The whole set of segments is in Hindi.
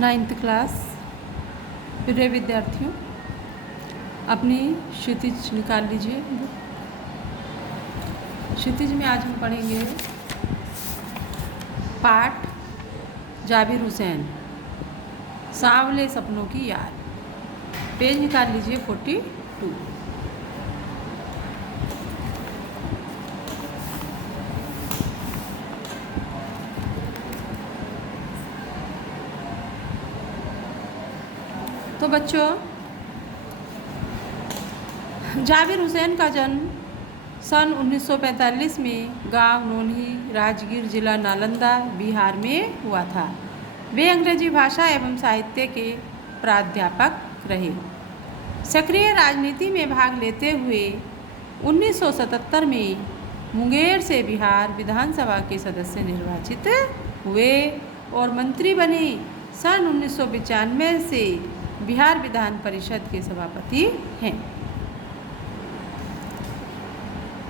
9th क्लास प्रिय विद्यार्थियों, अपनी क्षितिज निकाल लीजिए। क्षितिज में आज हम पढ़ेंगे पाठ जाबिर हुसैन, सांवले सपनों की याद। पेज निकाल लीजिए 42। तो बच्चों, जाबिर हुसैन का जन्म सन 1945 में गांव नोन्ही, राजगीर, जिला नालंदा, बिहार में हुआ था। वे अंग्रेजी भाषा एवं साहित्य के प्राध्यापक रहे। सक्रिय राजनीति में भाग लेते हुए 1977 में मुंगेर से बिहार विधानसभा के सदस्य निर्वाचित हुए और मंत्री बने। सन 1995 से बिहार विधान परिषद के सभापति हैं।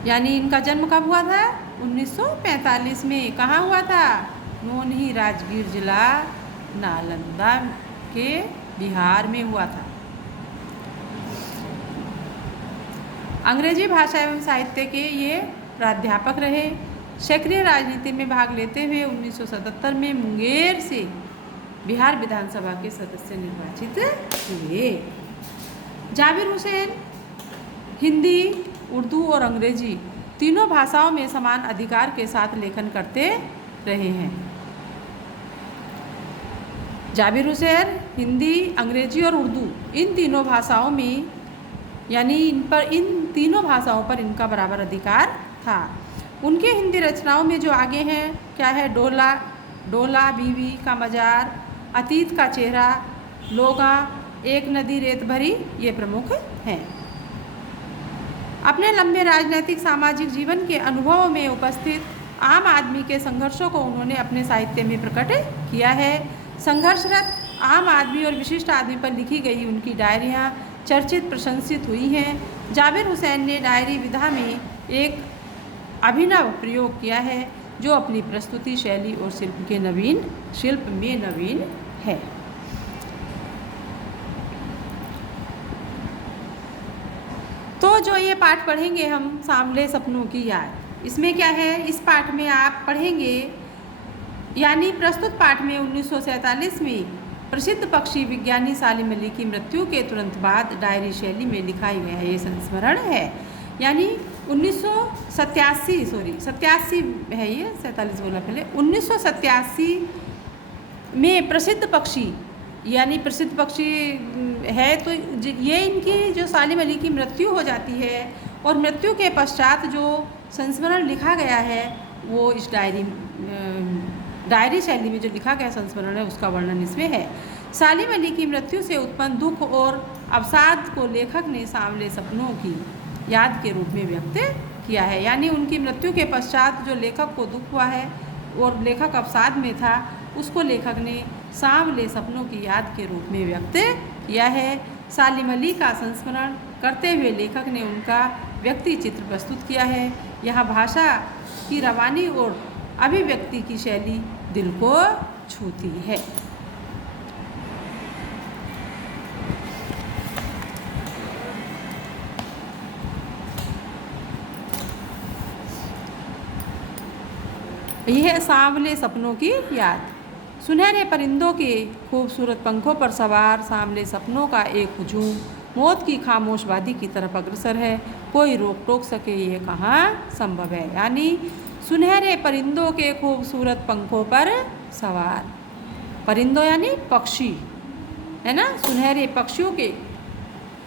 यानी इनका जन्म कब हुआ था? 1945 में। कहाँ हुआ था? नोन्ही, राजगीर जिला नालंदा के बिहार में हुआ था। अंग्रेजी भाषा एवं साहित्य के ये प्राध्यापक रहे। सक्रिय राजनीति में भाग लेते हुए 1977 में मुंगेर से बिहार विधानसभा के सदस्य निर्वाचित हुए। जाबिर हुसैन हिंदी, उर्दू और अंग्रेजी तीनों भाषाओं में समान अधिकार के साथ लेखन करते रहे हैं। जाबिर हुसैन हिंदी, अंग्रेजी और उर्दू इन तीनों भाषाओं में, यानी इन तीनों भाषाओं पर इनका बराबर अधिकार था। उनके हिंदी रचनाओं में जो आगे हैं क्या है? डोला, बीवी का मजार, अतीत का चेहरा, लोगा, एक नदी रेत भरी, ये प्रमुख हैं। अपने लंबे राजनीतिक सामाजिक जीवन के अनुभवों में उपस्थित आम आदमी के संघर्षों को उन्होंने अपने साहित्य में प्रकट किया है। संघर्षरत आम आदमी और विशिष्ट आदमी पर लिखी गई उनकी डायरियाँ चर्चित प्रशंसित हुई हैं। जाबिर हुसैन ने डायरी विधा में एक अभिनव प्रयोग किया है जो अपनी प्रस्तुति शैली और शिल्प में नवीन है। तो जो ये पाठ पढ़ेंगे हम, सांवले सपनों की याद, इसमें क्या है? इस पाठ में आप पढ़ेंगे, यानी प्रस्तुत पाठ में 1947 में प्रसिद्ध पक्षी विज्ञानी सालिम अली की मृत्यु के तुरंत बाद डायरी शैली में लिखा गया ये संस्मरण है। यानी 87 है, ये 47 बोला पहले। 1987 में प्रसिद्ध पक्षी है, तो ये इनकी जो सालिम अली की मृत्यु हो जाती है और मृत्यु के पश्चात जो संस्मरण लिखा गया है वो इस डायरी शैली में जो लिखा गया संस्मरण है उसका वर्णन इसमें है। सालिम अली की मृत्यु से उत्पन्न दुख और अवसाद को लेखक ने सांवले सपनों की याद के रूप में व्यक्त किया है। यानी उनकी मृत्यु के पश्चात जो लेखक को दुख हुआ है और लेखक अवसाद में था, उसको लेखक ने सांवले सपनों की याद के रूप में व्यक्त किया है। सालिम अली का संस्मरण करते हुए लेखक ने उनका व्यक्ति चित्र प्रस्तुत किया है। यह भाषा की रवानी और अभिव्यक्ति की शैली दिल को छूती है। यह है सांवले सपनों की याद। सुनहरे परिंदों के खूबसूरत पंखों पर सवार सांवले सपनों का एक हुजूम मौत की खामोश वादी की तरफ अग्रसर है। कोई रोक टोक सके ये कहाँ संभव है? यानी सुनहरे परिंदों के खूबसूरत पंखों पर सवार, परिंदों यानी पक्षी है ना, सुनहरे पक्षियों के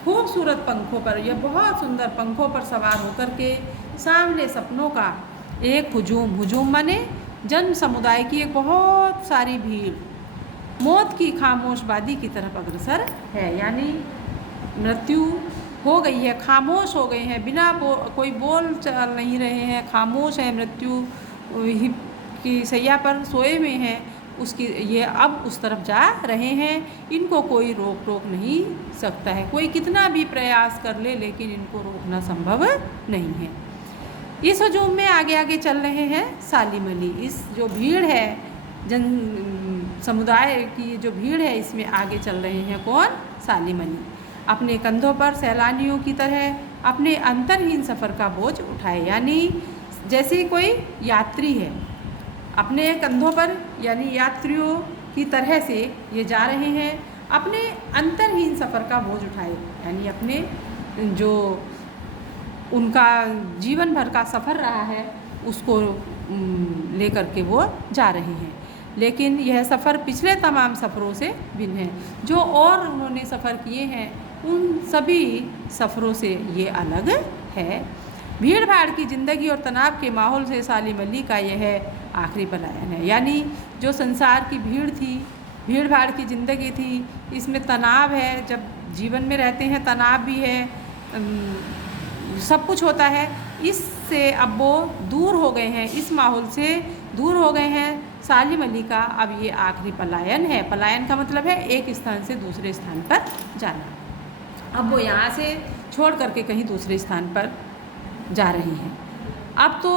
खूबसूरत पंखों पर, यह बहुत सुंदर पंखों पर सवार होकर के सांवले सपनों का एक हुजूम माने जन समुदाय की एक बहुत सारी भीड़ मौत की खामोश वादी की तरफ अग्रसर है। यानी मृत्यु हो गई है, खामोश हो गए हैं, बिना कोई बोल चल नहीं रहे हैं, खामोश है, मृत्यु की सैया पर सोए हुए हैं, उसकी ये अब उस तरफ जा रहे हैं। इनको कोई रोक टोक नहीं सकता है, कोई कितना भी प्रयास कर ले लेकिन इनको रोकना संभव नहीं है। इस हुजूम में आगे आगे चल रहे हैं सालिम अली। इस जो भीड़ है जन समुदाय की जो भीड़ है इसमें आगे चल रहे हैं कौन? सालिम अली। अपने कंधों पर सैलानियों की तरह अपने अंतरहीन सफ़र का बोझ उठाए, यानी जैसे कोई यात्री है अपने कंधों पर, यानी यात्रियों की तरह से ये जा रहे हैं, अपने अंतरहीन सफ़र का बोझ उठाए, यानी अपने जो उनका जीवन भर का सफ़र रहा है उसको लेकर के वो जा रहे हैं। लेकिन यह सफ़र पिछले तमाम सफ़रों से भिन्न है। जो और उन्होंने सफ़र किए हैं उन सभी सफ़रों से ये अलग है। भीड़ भाड़ की ज़िंदगी और तनाव के माहौल से सालिम अली का यह आखिरी पलायन है। यानी जो संसार की भीड़ थी, भीड़ भाड़ की ज़िंदगी थी, इसमें तनाव है, जब जीवन में रहते हैं तनाव भी है, सब कुछ होता है, इससे अब वो दूर हो गए हैं, इस माहौल से दूर हो गए हैं। सालिम अली का अब ये आखिरी पलायन है। पलायन का मतलब है एक स्थान से दूसरे स्थान पर जाना। अब वो यहाँ से छोड़ करके कहीं दूसरे स्थान पर जा रहे हैं। अब तो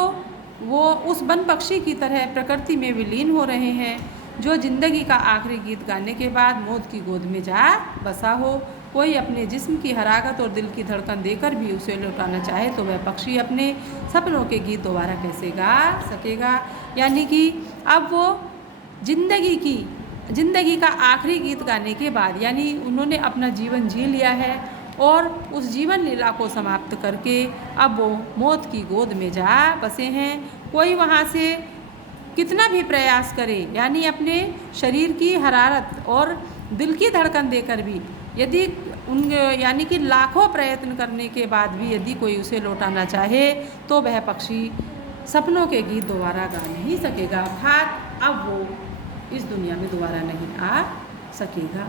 वो उस वन पक्षी की तरह प्रकृति में विलीन हो रहे हैं जो ज़िंदगी का आखिरी गीत गाने के बाद मौत की गोद में जा बसा हो। कोई अपने जिस्म की हराकत और दिल की धड़कन देकर भी उसे लौटाना चाहे तो वह पक्षी अपने सपनों के गीत दोबारा कैसे गा सकेगा। यानी कि अब वो ज़िंदगी का आखिरी गीत गाने के बाद, यानी उन्होंने अपना जीवन जी लिया है और उस जीवन लीला को समाप्त करके अब वो मौत की गोद में जा बसे हैं। कोई वहाँ से कितना भी प्रयास करे, यानी अपने शरीर की हरारत और दिल की धड़कन देकर भी यदि यानी कि लाखों प्रयत्न करने के बाद भी यदि कोई उसे लौटाना चाहे तो वह पक्षी सपनों के गीत दोबारा गा नहीं सकेगा, अर्थात अब वो इस दुनिया में दोबारा नहीं आ सकेगा।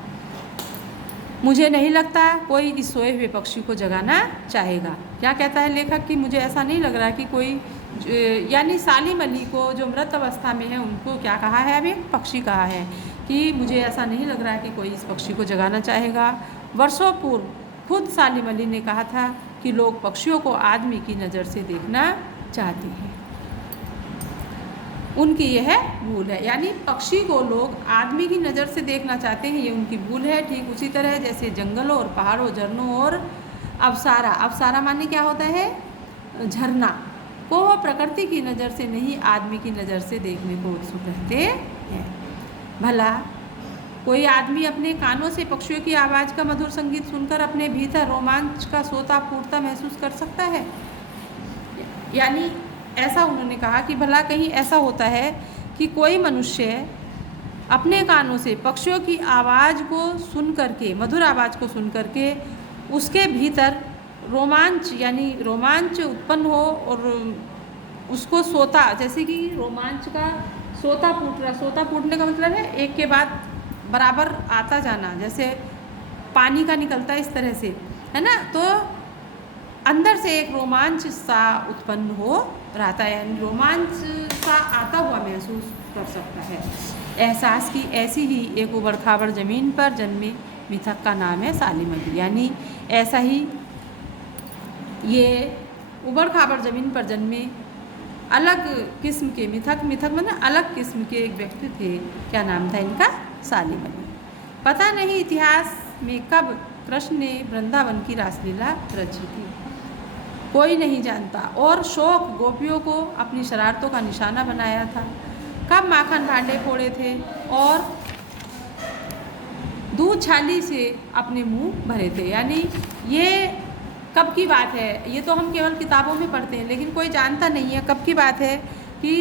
मुझे नहीं लगता कोई इस सोए हुए पक्षी को जगाना चाहेगा। क्या कहता है लेखक कि मुझे ऐसा नहीं लग रहा कि कोई, यानी सालिम अली को जो मृत अवस्था में है उनको क्या कहा है, अभी पक्षी कहा है कि मुझे ऐसा नहीं लग रहा है कि कोई इस पक्षी को जगाना चाहेगा। वर्षों पूर्व खुद सालिम अली ने कहा था कि लोग पक्षियों को आदमी की नज़र से देखना चाहते हैं, उनकी यह भूल है। यानी पक्षी को लोग आदमी की नज़र से देखना चाहते हैं, ये उनकी भूल है। ठीक उसी तरह जैसे जंगलों और पहाड़ों, झरनों और अवसारा माने क्या होता है, झरना को वो प्रकृति की नज़र से नहीं आदमी की नज़र से देखने को उत्सुक रहते हैं। भला कोई आदमी अपने कानों से पक्षियों की आवाज़ का मधुर संगीत सुनकर अपने भीतर रोमांच का सोता फूटता महसूस कर सकता है? यानी ऐसा उन्होंने कहा कि भला कहीं ऐसा होता है कि कोई मनुष्य अपने कानों से पक्षियों की आवाज़ को सुन करके, मधुर आवाज़ को सुन करके उसके भीतर रोमांच उत्पन्न हो और उसको सोता, जैसे कि रोमांच का सोता फूटने का मतलब है एक के बाद बराबर आता जाना, जैसे पानी का निकलता है इस तरह से, है ना। तो अंदर से एक रोमांच सा उत्पन्न हो रहा था, यानी रोमांच सा आता हुआ महसूस कर सकता है। एहसास की ऐसी ही एक उबड़ खाबड़ ज़मीन पर जन्मे मिथक का नाम है सालिम अली। यानी ऐसा ही ये उबड़ खाबड़ ज़मीन पर जन्मे अलग किस्म के मिथक मतलब अलग किस्म के एक व्यक्ति थे। क्या नाम था इनका? सालिम अली। पता नहीं इतिहास में कब कृष्ण ने वृंदावन की रासलीला रची थी, कोई नहीं जानता। और शौक गोपियों को अपनी शरारतों का निशाना बनाया था। कब माखन भांडे फोड़े थे और दूध छाली से अपने मुंह भरे थे। यानी ये कब की बात है, ये तो हम केवल किताबों में पढ़ते हैं, लेकिन कोई जानता नहीं है कब की बात है कि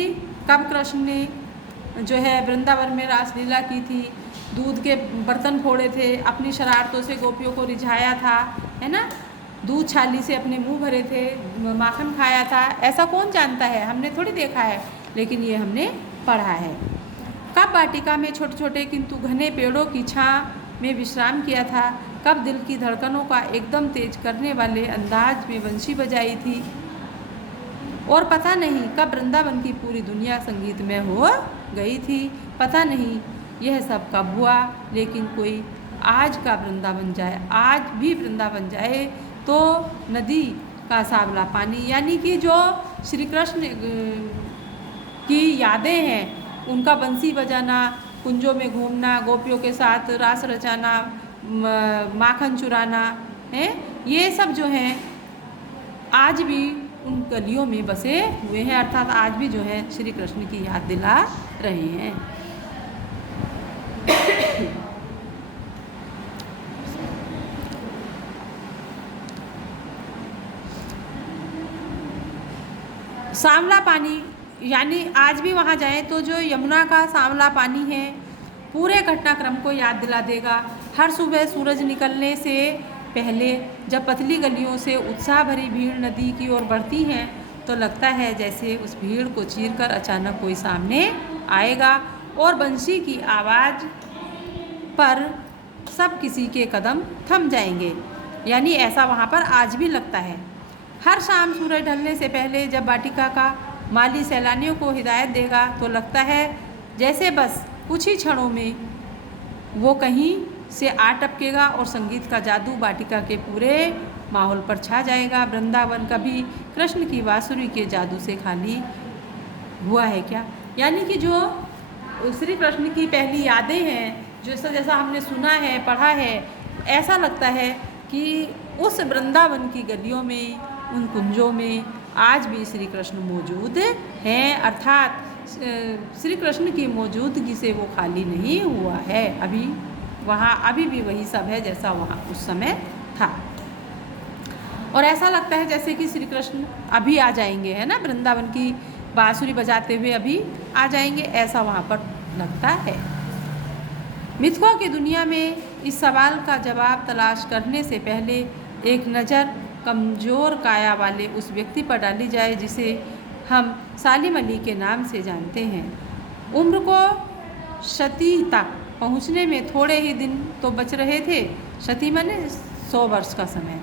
कब कृष्ण ने जो है वृंदावन में रासलीला की थी, दूध के बर्तन फोड़े थे, अपनी शरारतों से गोपियों को रिझाया था, है ना, दूध छाली से अपने मुंह भरे थे, माखन खाया था। ऐसा कौन जानता है, हमने थोड़ी देखा है, लेकिन ये हमने पढ़ा है। कब वाटिका में छोटे छोटे किंतु घने पेड़ों की छाँव में विश्राम किया था, कब दिल की धड़कनों का एकदम तेज करने वाले अंदाज में बंशी बजाई थी, और पता नहीं कब वृंदावन की पूरी दुनिया संगीत में हो गई थी। पता नहीं यह सब कब हुआ, लेकिन कोई आज का वृंदावन जाए, आज भी वृंदावन जाए तो नदी का सांवला पानी, यानी कि जो श्री कृष्ण की यादें हैं उनका बंसी बजाना, कुंजों में घूमना, गोपियों के साथ रास रचाना, माखन चुराना है, ये सब जो हैं आज भी उन गलियों में बसे हुए हैं, अर्थात आज भी जो है श्री कृष्ण की याद दिला रहे हैं। सांवला पानी, यानी आज भी वहाँ जाएं तो जो यमुना का सांवला पानी है पूरे घटनाक्रम को याद दिला देगा। हर सुबह सूरज निकलने से पहले जब पतली गलियों से उत्साह भरी भीड़ नदी की ओर बढ़ती है तो लगता है जैसे उस भीड़ को चीरकर अचानक कोई सामने आएगा और बंसी की आवाज़ पर सब किसी के कदम थम जाएंगे, यानी ऐसा वहाँ पर आज भी लगता है। हर शाम सूरज ढलने से पहले जब वाटिका का माली सैलानियों को हिदायत देगा तो लगता है जैसे बस कुछ ही क्षणों में वो कहीं से आ टपकेगा और संगीत का जादू वाटिका के पूरे माहौल पर छा जाएगा। वृंदावन कभी कृष्ण की बांसुरी के जादू से खाली हुआ है क्या? यानी कि जो श्री कृष्ण की पहली यादें हैं, जैसा जैसा हमने सुना है, पढ़ा है, ऐसा लगता है कि उस वृंदावन की गलियों में, उन कुंजों में आज भी श्री कृष्ण मौजूद हैं, अर्थात श्री कृष्ण की मौजूदगी से वो खाली नहीं हुआ है। अभी वहाँ अभी भी वही सब है जैसा वहाँ उस समय था। और ऐसा लगता है जैसे कि श्री कृष्ण अभी आ जाएंगे, है ना, वृंदावन की बांसुरी बजाते हुए अभी आ जाएंगे, ऐसा वहाँ पर लगता है। मिथकों की दुनिया में इस सवाल का जवाब तलाश करने से पहले एक नज़र कमज़ोर काया वाले उस व्यक्ति पर डाली जाए जिसे हम सालिम अली के नाम से जानते हैं। उम्र को शती तक पहुँचने में थोड़े ही दिन तो बच रहे थे। शती माने 100 वर्ष का समय।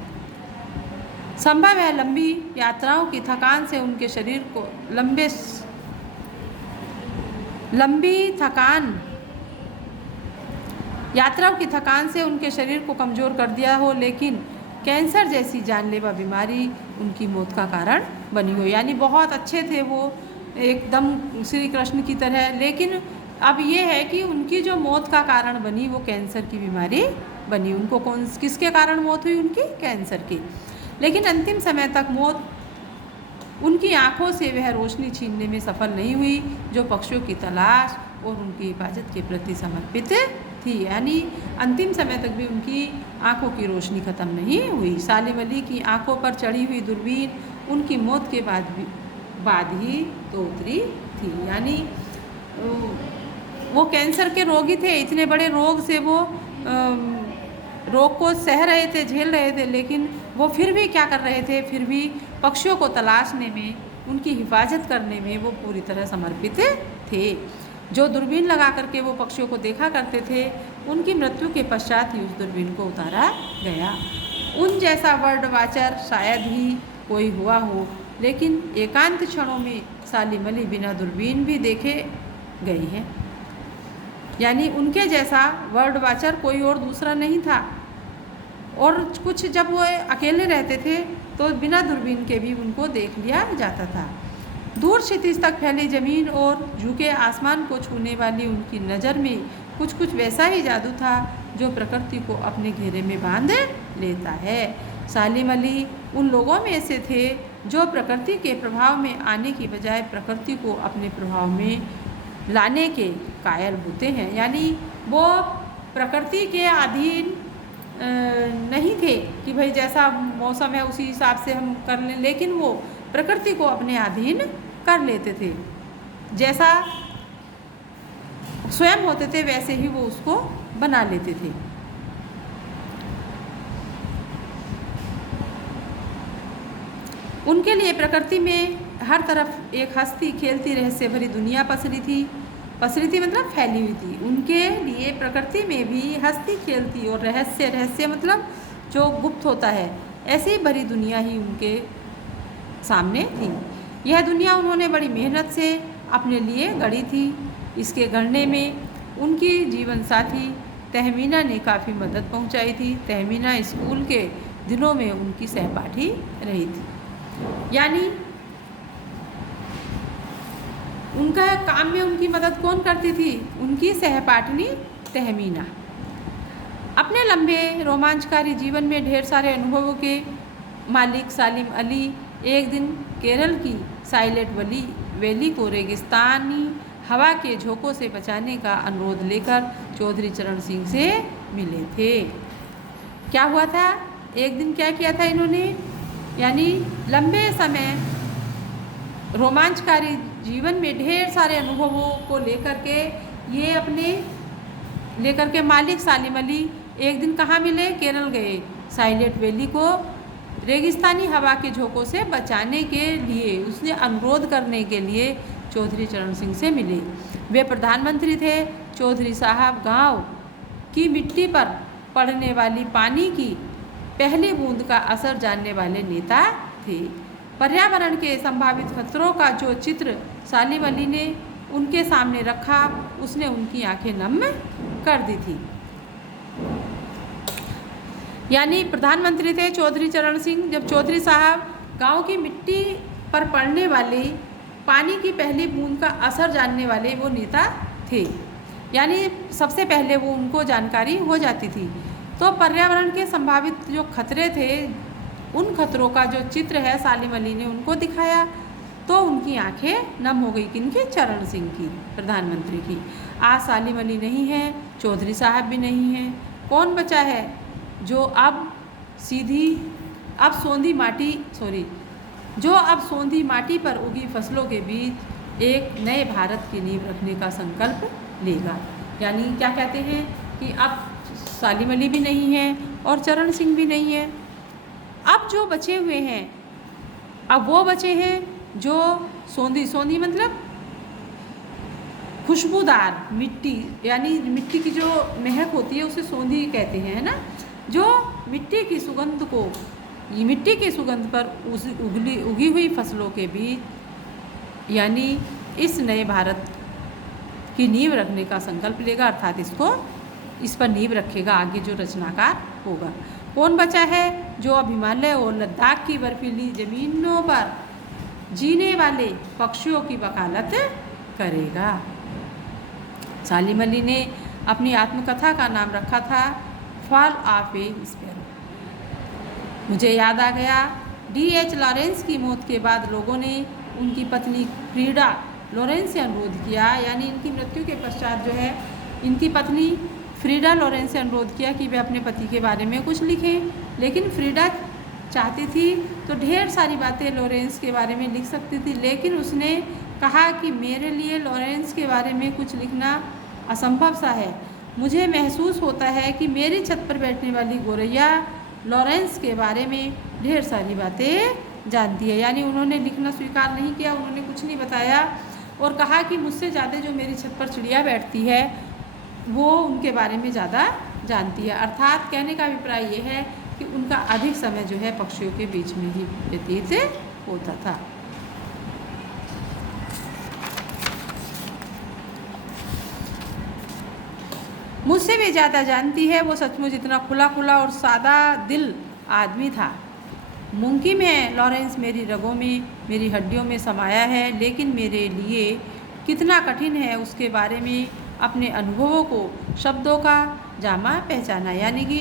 संभव है लंबी यात्राओं की थकान से उनके शरीर को यात्राओं की थकान से उनके शरीर को कमज़ोर कर दिया हो, लेकिन कैंसर जैसी जानलेवा बीमारी उनकी मौत का कारण बनी हो। यानी बहुत अच्छे थे वो, एकदम श्री कृष्ण की तरह, लेकिन अब ये है कि उनकी जो मौत का कारण बनी वो कैंसर की बीमारी बनी। उनको किसके कारण मौत हुई? उनकी कैंसर की। लेकिन अंतिम समय तक मौत उनकी आँखों से वह रोशनी छीनने में सफल नहीं हुई जो पक्षियों की तलाश और उनकी हिफाजत के प्रति समर्पित थी। यानी अंतिम समय तक भी उनकी आँखों की रोशनी ख़त्म नहीं हुई। सालिम अली की आँखों पर चढ़ी हुई दूरबीन उनकी मौत के बाद ही तो उतरी थी। यानी वो कैंसर के रोगी थे, इतने बड़े रोग से वो रोग को सह रहे थे, झेल रहे थे, लेकिन वो फिर भी क्या कर रहे थे? फिर भी पक्षियों को तलाशने में, उनकी हिफाजत करने में वो पूरी तरह समर्पित थे। जो दूरबीन लगा करके वो पक्षियों को देखा करते थे, उनकी मृत्यु के पश्चात ही उस दूरबीन को उतारा गया। उन जैसा वर्ड वाचर शायद ही कोई हुआ हो, लेकिन एकांत क्षणों में सालिम अली बिना दूरबीन भी देखे गए हैं। यानी उनके जैसा वर्ड वाचर कोई और दूसरा नहीं था। और कुछ जब वो अकेले रहते थे तो बिना दूरबीन के भी उनको देख लिया जाता था। दूर क्षितिज तक फैली ज़मीन और झुके आसमान को छूने वाली उनकी नज़र में कुछ कुछ वैसा ही जादू था जो प्रकृति को अपने घेरे में बांध लेता है। सालिम अली उन लोगों में से थे जो प्रकृति के प्रभाव में आने की बजाय प्रकृति को अपने प्रभाव में लाने के कायल होते हैं। यानी वो प्रकृति के अधीन नहीं थे कि भाई जैसा मौसम है उसी हिसाब से हम कर लें, लेकिन वो प्रकृति को अपने अधीन कर लेते थे। जैसा स्वयं होते थे वैसे ही वो उसको बना लेते थे। उनके लिए प्रकृति में हर तरफ एक हंसती खेलती रहस्य भरी दुनिया पसरी थी मतलब फैली हुई थी। उनके लिए प्रकृति में भी हंसती खेलती और रहस्य मतलब जो गुप्त होता है, ऐसी भरी दुनिया ही उनके सामने थी। यह दुनिया उन्होंने बड़ी मेहनत से अपने लिए गढ़ी थी। इसके गढ़ने में उनकी जीवन साथी तहमीना ने काफ़ी मदद पहुंचाई थी। तहमीना स्कूल के दिनों में उनकी सहपाठी रही थी। यानी उनका काम में उनकी मदद कौन करती थी? उनकी सहपाठिनी तहमीना। अपने लंबे रोमांचकारी जीवन में ढेर सारे अनुभवों के मालिक सालिम अली एक दिन केरल की साइलेंट वैली को रेगिस्तानी हवा के झोंकों से बचाने का अनुरोध लेकर चौधरी चरण सिंह से मिले थे। क्या हुआ था? एक दिन क्या किया था इन्होंने? यानी लंबे समय रोमांचकारी जीवन में ढेर सारे अनुभवों को लेकर के मालिक सालिम अली एक दिन कहाँ मिले? केरल गए। साइलेंट वैली को रेगिस्तानी हवा के झोंकों से बचाने के लिए, उसने अनुरोध करने के लिए चौधरी चरण सिंह से मिले। वे प्रधानमंत्री थे। चौधरी साहब गांव की मिट्टी पर पड़ने वाली पानी की पहली बूंद का असर जानने वाले नेता थे। पर्यावरण के संभावित खतरों का जो चित्र सालिम अली ने उनके सामने रखा, उसने उनकी आंखें नम कर दी थी। यानी प्रधानमंत्री थे चौधरी चरण सिंह। जब चौधरी साहब गांव की मिट्टी पर पड़ने वाली पानी की पहली बूंद का असर जानने वाले वो नेता थे, यानी सबसे पहले वो उनको जानकारी हो जाती थी। तो पर्यावरण के संभावित जो खतरे थे, उन खतरों का जो चित्र है सालिम अली ने उनको दिखाया, तो उनकी आंखें नम हो गई। किनकी? चरण सिंह की, प्रधानमंत्री की। आज सालिम अली नहीं है, चौधरी साहब भी नहीं है। कौन बचा है जो अब सोंधी माटी पर उगी फसलों के बीच एक नए भारत की नींव रखने का संकल्प लेगा? यानी क्या कहते हैं कि अब सालिम अली भी नहीं है और चरण सिंह भी नहीं है। अब जो बचे हुए हैं, अब वो बचे हैं जो सोंधी मतलब खुशबूदार मिट्टी, यानी मिट्टी की जो महक होती है उसे सोंधी कहते हैं, है ना। जो मिट्टी की सुगंध पर उगी हुई फसलों के बीच, यानी इस नए भारत की नींव रखने का संकल्प लेगा, अर्थात इस पर नींव रखेगा आगे जो रचनाकार होगा। कौन बचा है? जो अब हिमालय और लद्दाख की बर्फीली ज़मीनों पर जीने वाले पक्षियों की वकालत करेगा। सालिम अली ने अपनी आत्मकथा का नाम रखा था फॉल ऑफ ए स्पैरो। मुझे याद आ गया, D.H. लॉरेंस की मौत के बाद लोगों ने उनकी पत्नी फ्रीडा लॉरेंस से अनुरोध किया, यानी इनकी मृत्यु के पश्चात जो है इनकी पत्नी फ्रीडा लॉरेंस से अनुरोध किया कि वे अपने पति के बारे में कुछ लिखें। लेकिन फ्रीडा चाहती थी तो ढेर सारी बातें लॉरेंस के बारे में लिख सकती थी, लेकिन उसने कहा कि मेरे लिए लॉरेंस के बारे में कुछ लिखना असंभव सा है। मुझे महसूस होता है कि मेरी छत पर बैठने वाली गोरैया लॉरेंस के बारे में ढेर सारी बातें जानती है। यानी उन्होंने लिखना स्वीकार नहीं किया, उन्होंने कुछ नहीं बताया और कहा कि मुझसे ज़्यादा जो मेरी छत पर चिड़िया बैठती है वो उनके बारे में ज़्यादा जानती है। अर्थात कहने का अभिप्राय ये है कि उनका अधिक समय जो है पक्षियों के बीच में ही व्यतीत होता था। मुझसे भी ज़्यादा जानती है, वो सचमुच इतना खुला और सादा दिल आदमी था। मुमकिन है लॉरेंस मेरी रगों में, मेरी हड्डियों में समाया है, लेकिन मेरे लिए कितना कठिन है उसके बारे में अपने अनुभवों को शब्दों का जामा पहचाना। यानी कि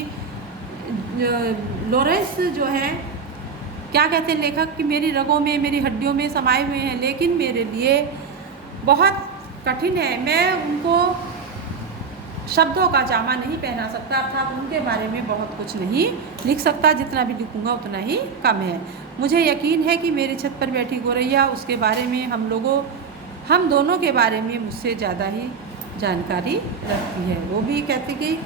लॉरेंस जो है क्या कहते हैं लेखक कि मेरी रगों में, मेरी हड्डियों में समाये हुए हैं, लेकिन मेरे लिए बहुत कठिन है, मैं उनको शब्दों का जामा नहीं पहना सकता, अर्थात उनके बारे में बहुत कुछ नहीं लिख सकता, जितना भी लिखूँगा उतना ही कम है। मुझे यकीन है कि मेरी छत पर बैठी गोरैया उसके बारे में हम दोनों के बारे में मुझसे ज़्यादा ही जानकारी रखती है। वो भी कहते कि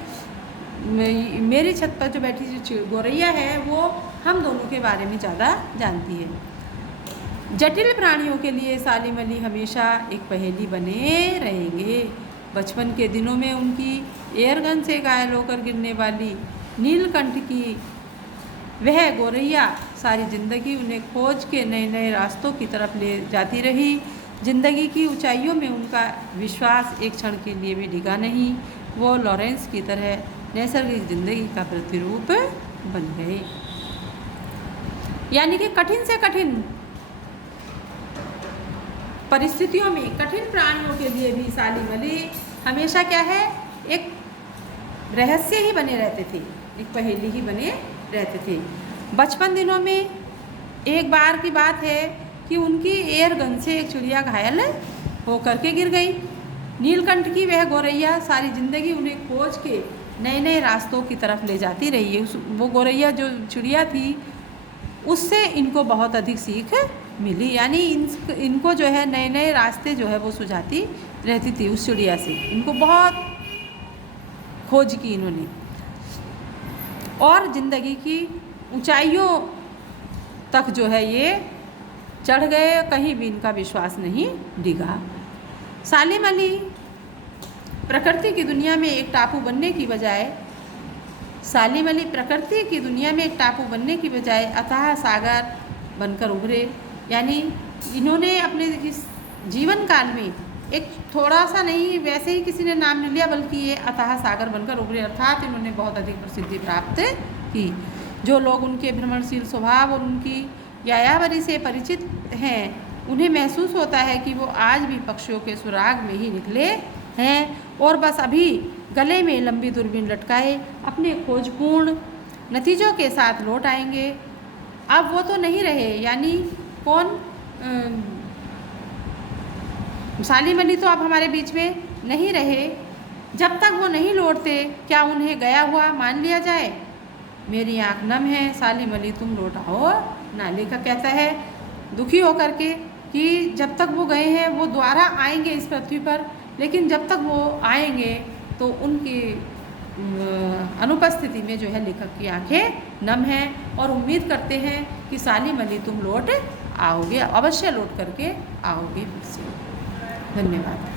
मेरी छत पर जो बैठी जो गोरैया है वो हम दोनों के बारे में ज़्यादा जानती है। जटिल प्राणियों के लिए सालिम अली हमेशा एक पहेली बने रहेंगे। बचपन के दिनों में उनकी एयरगन से घायल होकर गिरने वाली नीलकंठ की वह गोरैया सारी ज़िंदगी उन्हें खोज के नए रास्तों की तरफ ले जाती रही। ज़िंदगी की ऊंचाइयों में उनका विश्वास एक क्षण के लिए भी डिगा नहीं। वो लॉरेंस की तरह नैसर्गिक ज़िंदगी का प्रतिरूप बन गए। यानी कि कठिन से कठिन परिस्थितियों में कठिन प्राणियों के लिए भी सालिम अली हमेशा क्या है, एक रहस्य ही बने रहते थे, एक पहेली ही बने रहते थे। बचपन दिनों में एक बार की बात है कि उनकी एयरगन से एक चिड़िया घायल होकर के गिर गई। नीलकंठ की वह गौरैया सारी ज़िंदगी उन्हें खोज के नए नए रास्तों की तरफ ले जाती रही है। वो गौरैया जो चिड़िया थी उससे इनको बहुत अधिक सीख मिली, यानी इनको जो है नए नए रास्ते जो है वो सुझाती रहती थी उस चिड़िया से। इनको बहुत खोज की इन्होंने और ज़िंदगी की ऊंचाइयों तक जो है ये चढ़ गए, कहीं भी इनका विश्वास नहीं डिगा। सालिम अली प्रकृति की दुनिया में एक टापू बनने की बजाय की बजाय अथाह सागर बनकर उभरे। यानी इन्होंने अपने इस जीवन काल में एक थोड़ा सा नहीं, वैसे ही किसी ने नाम नहीं लिया, बल्कि ये अथाह सागर बनकर उभरे, अर्थात इन्होंने बहुत अधिक प्रसिद्धि प्राप्त की। जो लोग उनके भ्रमणशील स्वभाव और उनकी यायावरी से परिचित हैं, उन्हें महसूस होता है कि वो आज भी पक्षियों के सुराग में ही निकले हैं और बस अभी गले में लंबी दूरबीन लटकाए अपने खोजपूर्ण नतीजों के साथ लौट आएंगे। अब वो तो नहीं रहे, यानी कौन, सालिम अली तो अब हमारे बीच में नहीं रहे। जब तक वो नहीं लौटते क्या उन्हें गया हुआ मान लिया जाए? मेरी आँख नम है, सालिम अली तुम लौट आओ ना। लेखक कहता है दुखी होकर के कि जब तक वो गए हैं वो दोबारा आएंगे इस पृथ्वी पर, लेकिन जब तक वो आएंगे तो उनकी अनुपस्थिति में जो है लेखक की आंखें नम हैं और उम्मीद करते हैं कि सालिम अली तुम लौट आओगे, अवश्य लौट करके आओगे फिर से। धन्यवाद।